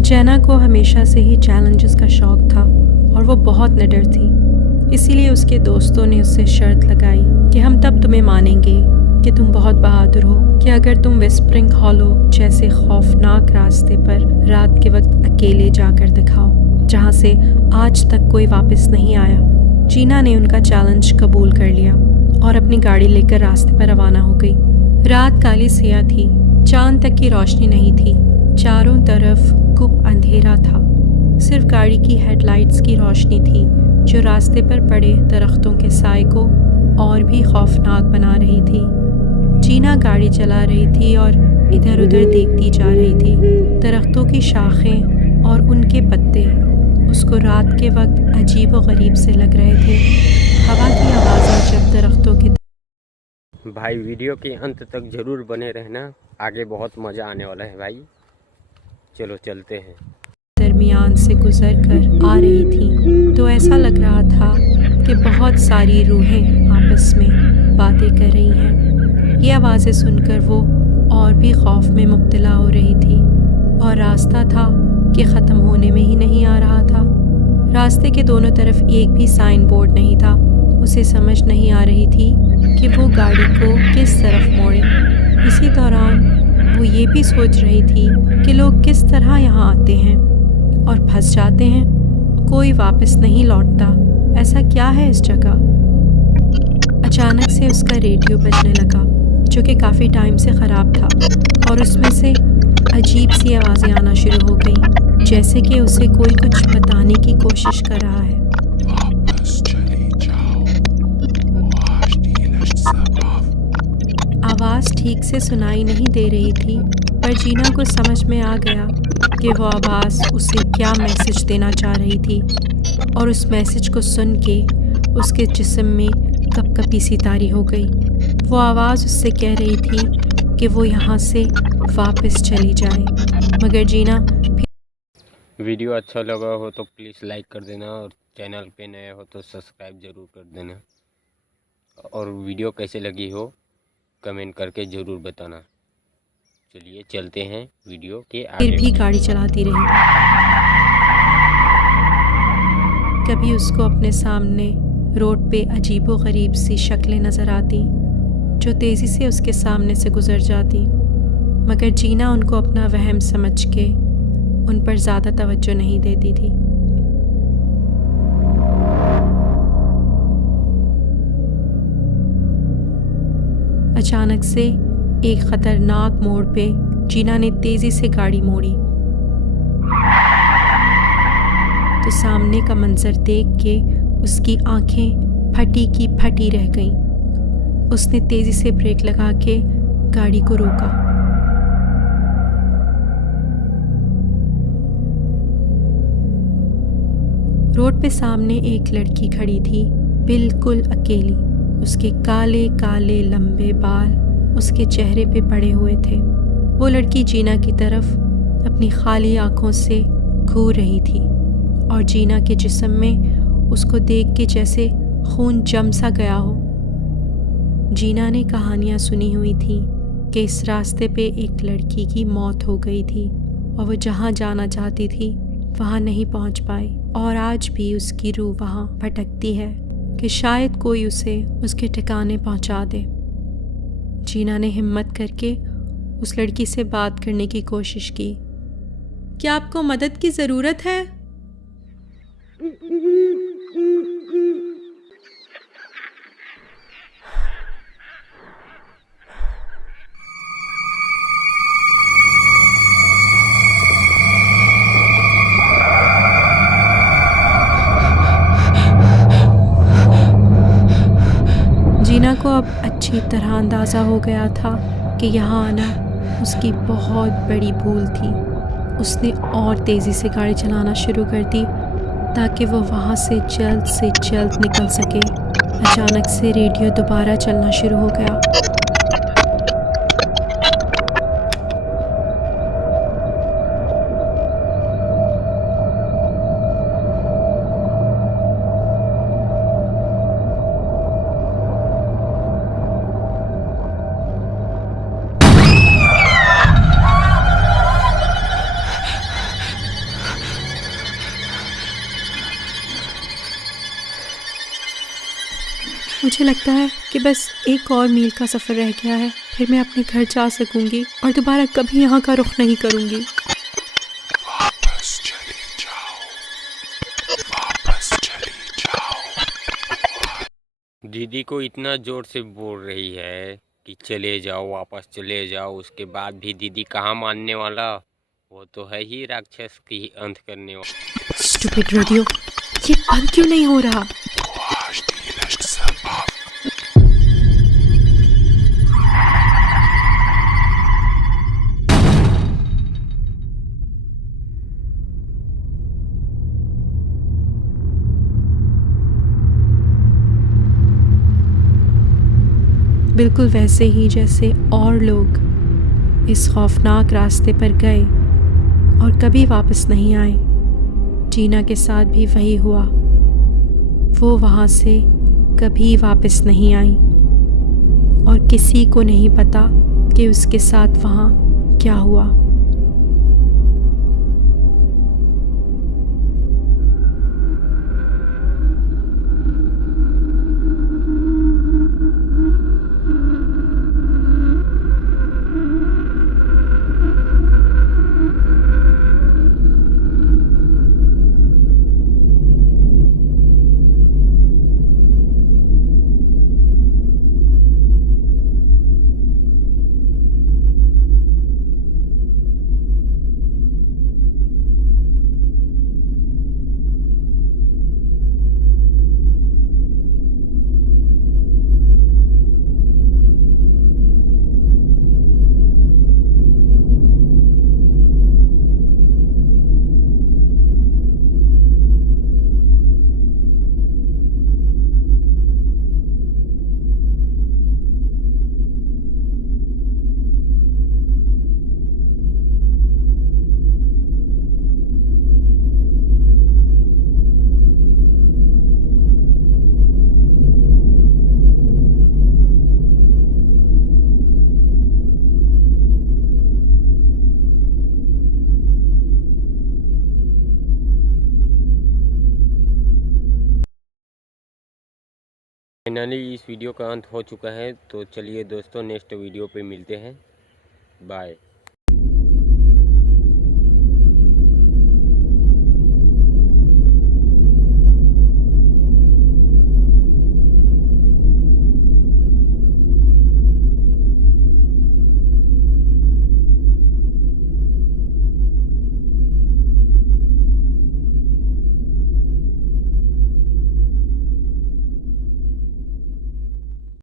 जैना को हमेशा से ही चैलेंजेस का शौक था और वो बहुत निडर थी। इसीलिए उसके दोस्तों ने उससे शर्त लगाई कि हम तब तुम्हें मानेंगे कि तुम बहुत बहादुर हो कि अगर तुम विस्परिंग हॉलो जैसे खौफनाक रास्ते पर रात के वक्त अकेले जाकर दिखाओ, जहाँ से आज तक कोई वापस नहीं आया। जीना ने उनका चैलेंज कबूल कर लिया और अपनी गाड़ी लेकर रास्ते पर रवाना हो गई। रात काली सिया थी, चांद तक की रोशनी नहीं थी, चारों तरफ गुप अंधेरा था। सिर्फ गाड़ी की हेडलाइट्स की रोशनी थी जो रास्ते पर पड़े दरख्तों के साए को और भी खौफनाक बना रही थी। जीना गाड़ी चला रही थी और इधर उधर देखती जा रही थी। दरख्तों की शाखें और उनके पत्ते उसको रात के वक्त अजीब व गरीब से लग रहे थे। हवा की आवाज़ें जब दरख्तों के भाई वीडियो के अंत तक ज़रूर बने रहना, आगे बहुत मज़ा आने वाला है भाई। चलो चलते हैं। दरमियान से गुजर कर आ रही थी तो ऐसा लग रहा था कि बहुत सारी रूहें आपस में बातें कर रही हैं। ये आवाज़ें सुनकर वो और भी खौफ में मुब्तला हो रही थी और रास्ता था कि ख़त्म होने में ही नहीं आ रहा था। रास्ते के दोनों तरफ एक भी साइन बोर्ड नहीं था। उसे समझ नहीं आ रही थी कि वो गाड़ी को किस तरफ मोड़े। इसी दौरान वो ये भी सोच रही थी कि लोग किस तरह यहाँ आते हैं और फंस जाते हैं, कोई वापस नहीं लौटता। ऐसा क्या है इस जगह? अचानक से उसका रेडियो बजने लगा जो कि काफ़ी टाइम से ख़राब था और उसमें से अजीब सी आवाज़ें आना शुरू हो गईं, जैसे कि उसे कोई कुछ बताने की कोशिश कर रहा है। आवाज़ ठीक से सुनाई नहीं दे रही थी, पर जीना को समझ में आ गया कि वो आवाज़ उसे क्या मैसेज देना चाह रही थी और उस मैसेज को सुन के उसके जिस्म में कपकपी सी तारी हो गई। वो आवाज़ उससे कह रही थी कि वो यहाँ से वापस चली जाए, मगर जीना वीडियो अच्छा लगा हो तो प्लीज़ लाइक कर देना और चैनल पे नए हो तो सब्सक्राइब ज़रूर कर देना और वीडियो कैसे लगी हो कमेंट करके ज़रूर बताना। चलिए चलते हैं वीडियो के आगे। फिर भी गाड़ी चलाती रही। कभी उसको अपने सामने रोड पे अजीबो गरीब सी शक्लें नज़र आती जो तेज़ी से उसके सामने से गुज़र जाती, मगर जीना उनको अपना वहम समझ के उन पर ज़्यादा तवज्जो नहीं देती थी। अचानक से एक ख़तरनाक मोड़ पे जीना ने तेज़ी से गाड़ी मोड़ी तो सामने का मंजर देख के उसकी आंखें फटी की फटी रह गईं। उसने तेज़ी से ब्रेक लगा के गाड़ी को रोका। रोड पे सामने एक लड़की खड़ी थी, बिल्कुल अकेली। उसके काले काले लंबे बाल उसके चेहरे पे पड़े हुए थे। वो लड़की जीना की तरफ अपनी खाली आंखों से घूर रही थी और जीना के जिस्म में उसको देख के जैसे खून जम सा गया हो। जीना ने कहानियाँ सुनी हुई थी कि इस रास्ते पे एक लड़की की मौत हो गई थी और वो जहाँ जाना चाहती थी वहाँ नहीं पहुँच पाई और आज भी उसकी रूह वहाँ भटकती है कि शायद कोई उसे उसके ठिकाने पहुँचा दे। जीना ने हिम्मत करके उस लड़की से बात करने की कोशिश की। क्या आपको मदद की ज़रूरत है? जीना को अब अच्छी तरह अंदाज़ा हो गया था कि यहाँ आना उसकी बहुत बड़ी भूल थी। उसने और तेज़ी से गाड़ी चलाना शुरू कर दी ताकि वो वहाँ से जल्द निकल सके। अचानक से रेडियो दोबारा चलना शुरू हो गया। मुझे लगता है कि बस एक और मील का सफ़र रह गया है, फिर मैं अपने घर जा सकूंगी और दोबारा कभी यहाँ का रुख नहीं करूंगी। वापस चली जाओ, वापस चली जाओ। दीदी को इतना ज़ोर से बोल रही है कि चले जाओ, वापस चले जाओ, उसके बाद भी दीदी कहाँ मानने वाला। वो तो है ही राक्षस की अंत करने वाला। स्टूपिड रेडियो, ये बंद क्यों नहीं हो रहा? बिल्कुल वैसे ही जैसे और लोग इस खौफनाक रास्ते पर गए और कभी वापस नहीं आए, टीना के साथ भी वही हुआ। वो वहाँ से कभी वापस नहीं आई और किसी को नहीं पता कि उसके साथ वहाँ क्या हुआ। फाइनली इस वीडियो का अंत हो चुका है। तो चलिए दोस्तों, नेक्स्ट वीडियो पे मिलते हैं। बाय।